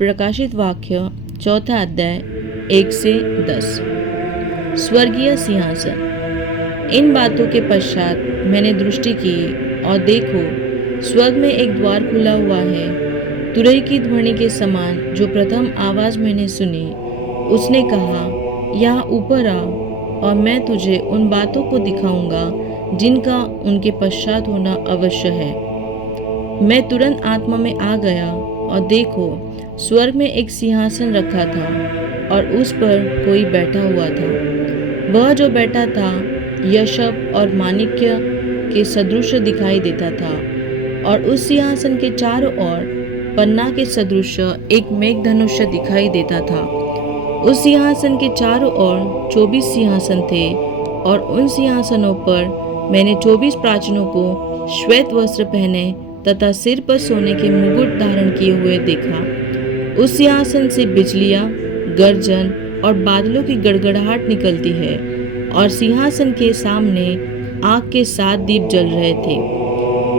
प्रकाशित वाक्य 4 अध्याय 1 से 10। स्वर्गीय सिंहासन। इन बातों के पश्चात मैंने दृष्टि की और देखो, स्वर्ग में एक द्वार खुला हुआ है। तुरही की ध्वनि के समान जो प्रथम आवाज मैंने सुनी, उसने कहा, यहाँ ऊपर आ और मैं तुझे उन बातों को दिखाऊंगा जिनका उनके पश्चात होना अवश्य है। मैं तुरंत आत्मा में आ गया और देखो, स्वर्ग में एक सिंहासन रखा था और उस पर कोई बैठा हुआ था। वह जो बैठा था यशब और माणिक्य के सदृश दिखाई देता था और उस सिंहासन के चारों ओर पन्ना के सदृश एक मेघधनुष दिखाई देता था। उस सिंहासन के चारों ओर 24 सिंहासन थे और उन सिंहासनों पर मैंने 24 प्राचीनों को श्वेत वस्त्र पहने तथा सिर पर सोने के मुकुट धारण किए हुए देखा। उस सिंहासन से बिजलियां, गर्जन और बादलों की गड़गड़ाहट निकलती है और सिंहासन के सामने आग के 7 दीप जल रहे थे,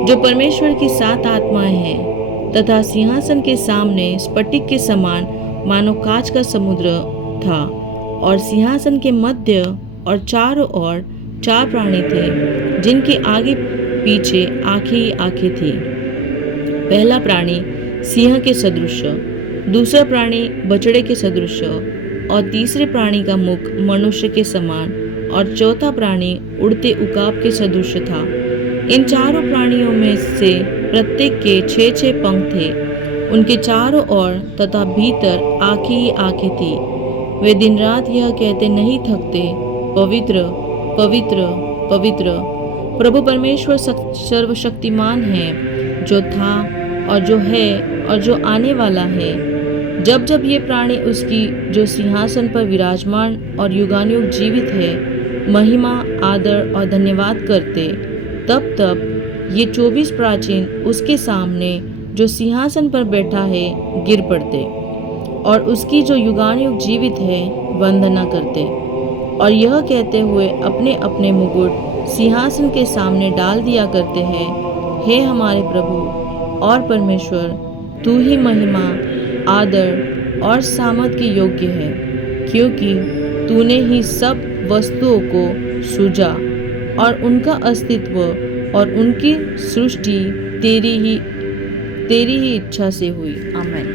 जो परमेश्वर की 7 आत्माएं हैं, तथा सिंहासन के सामने स्फटिक के समान मानो कांच का समुद्र था और सिंहासन के मध्य और चारों ओर 4 प्राणी थे, जिनके आगे पीछे आंखें ही आंखें थी। पहला प्राणी सिंह के सदृश, दूसरा प्राणी बछड़े के सदृश और तीसरे प्राणी का मुख मनुष्य के समान और चौथा प्राणी उड़ते उकाब के सदृश था। इन चारों प्राणियों में से प्रत्येक के 6-6 पंख थे। उनके चारों ओर तथा भीतर आंखें ही आंखें थी। वे दिन रात यह कहते नहीं थकते, पवित्र पवित्र पवित्र प्रभु परमेश्वर सर्वशक्तिमान है, जो था और जो है और जो आने वाला है। जब जब ये प्राणी उसकी जो सिंहासन पर विराजमान और युगानुयुग जीवित है महिमा, आदर और धन्यवाद करते, तब तब ये 24 प्राचीन उसके सामने जो सिंहासन पर बैठा है गिर पड़ते और उसकी जो युगानुयुग जीवित है वंदना करते और यह कहते हुए अपने अपने मुकुट सिंहासन के सामने डाल दिया करते हैं, हे हमारे प्रभु और परमेश्वर, तू ही महिमा, आदर और सामर्थ के योग्य है, क्योंकि तूने ही सब वस्तुओं को सूजा और उनका अस्तित्व और उनकी सृष्टि तेरी ही इच्छा से हुई। आमीन।